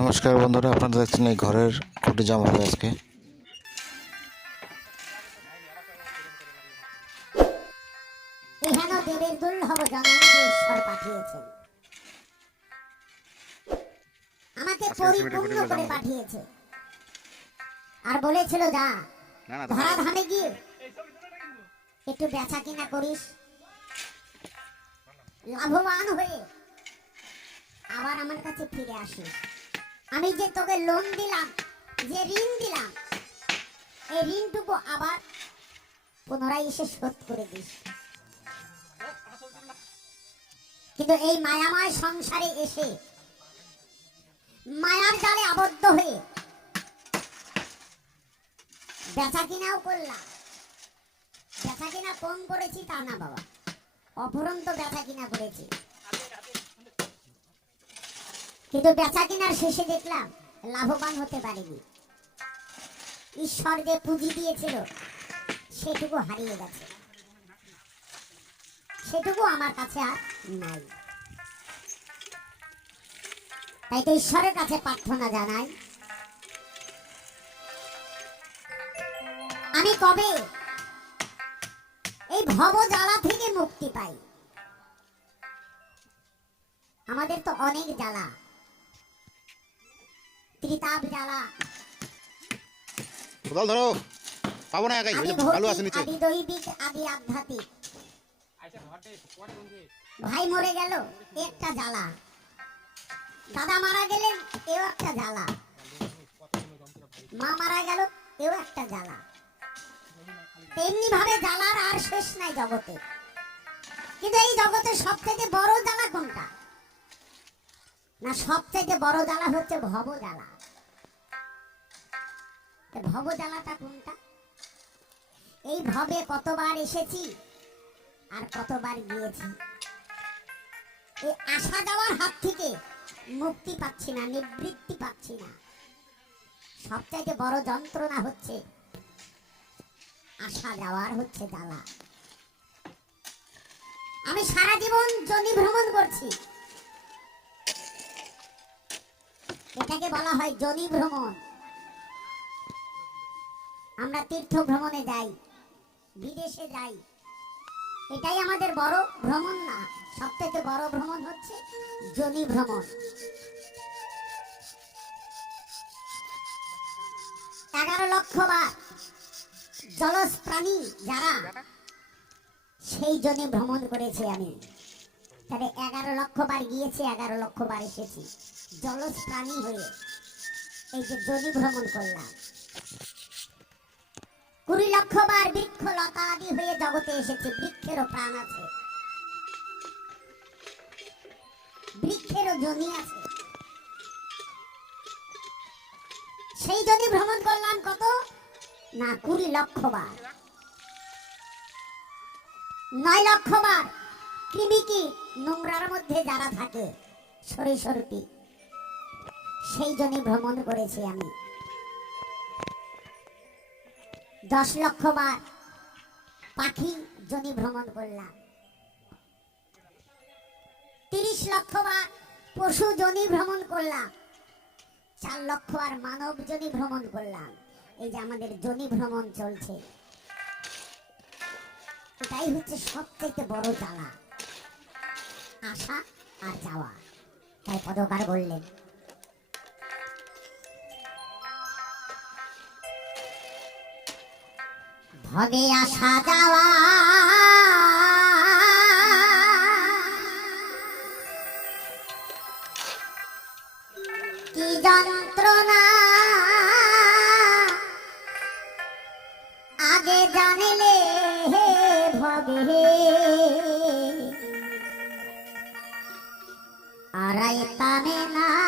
নমস্কার বন্ধুরা আপনারা দেখছেন এই ঘরের খুঁটি জাম হবে আজকে। এহেন দেবের দুর্লভ জননীকে ঈশ্বর পাঠিয়েছেন। আমাকে পরিপূর্ণ করে পাঠিয়েছে। আর বলেছিল যা ধরা ধামে গিয়ে একটু বেচা কিনা করিস। লাভবান হয়ে আবার আমার কাছে ফিরে আসিস। আমি যে তোকে লোন দিলাম, যে ঋণ দিলাম, এই ঋণটুকু আবার পুনরায় এসে শোধ করে দিস। কিন্তু এই মায়াময় সংসারে এসে মায়ার জালে আবদ্ধ হয়ে বেচা কিনাও করলাম। বেচা কিনা কম করেছি তা না বাবা অপরন্ত বেচা কিনা করেছি। কিন্তু বেচা কিনার শেষে দেখলাম লাভবান হতে পারিনি। ঈশ্বর যে পুঁজি দিয়েছিল, সেটুকু হারিয়ে গেছে। সেটুকু আমার কাছে আর নাই। তাই তো ঈশ্বরের কাছে প্রার্থনা জানাই। আমি কবে এই ভব জ্বালা থেকে মুক্তি পাই? আমাদের তো অনেক জ্বালা। জ্বালা কোদাল ধরো। পাবো না একাই আলু আছে নিচে। আদি দৈবিক আদি আধ্যাত্মিক। ভাই মরে গেল একটা জ্বালা। দাদা মারা গেলেন এও একটা জ্বালা। মা মারা গেল এও একটা জ্বালা। তেমনি ভাবে জ্বালার আর শেষ নাই জগতে। কিন্তু এই জগতে সব থেকে বড় জ্বালা কোনটা? না সব থেকে বড় জ্বালা হচ্ছে ভব জ্বালা। ভব জ্বালাটা কোনটা? এই ভবে কতবার এসেছি আর কতবার গিয়েছি? এই আসা যাওয়ার হাত থেকে মুক্তি পাচ্ছি না, নিবৃত্তি পাচ্ছি না। সবচাইতে বড় যন্ত্রণা হচ্ছে আসা যাওয়ার হচ্ছে জ্বালা। আমি সারা জীবন জনি ভ্রমণ করছি। এটাকে বলা হয় জনি ভ্রমণ। আমরা তীর্থ ভ্রমণে যাই, বিদেশে যাই। এটাই আমাদের বড় ভ্রমণ না সব থেকে বড় ভ্রমণ হচ্ছে জনি ভ্রমণ। এগারো লক্ষ বার জলজ প্রাণী যারা, সেই জনে ভ্রমণ করেছি আমি। তবে এগারো লক্ষ বার গিয়েছি, এগারো লক্ষ বার এসেছি। জলজ প্রাণী হয়ে এই যে জনি ভ্রমণ করলাম। কুড়ি লক্ষ বার বৃক্ষ লতা আদি হয়ে জগতে এসেছে, বৃক্ষেরও প্রাণ আছে। বৃক্ষেরও জনি আছে। সেই জনি ভ্রমণ করলাম কত? না, কুড়ি লক্ষ বার। নয় লক্ষ বার। কৃমিকি নোংরার মধ্যে যারা থাকে? সরিসরপি সেই জন্য ভ্রমণ করেছি আমি। দশ লক্ষ বার পাখি জনি ভ্রমণ করলাম। তিরিশ লক্ষ বার পশু জনি ভ্রমণ করলাম। চার লক্ষ আর মানব জনি ভ্রমণ করলাম। এই যে আমাদের জনি ভ্রমণ চলছে। এটাই হচ্ছে সবথেকে বড় জ্বালা। আসা আর যাওয়া। তাই পদকার বললেন। ভবে আসা যাওয়া। কি যন্ত্রণা না।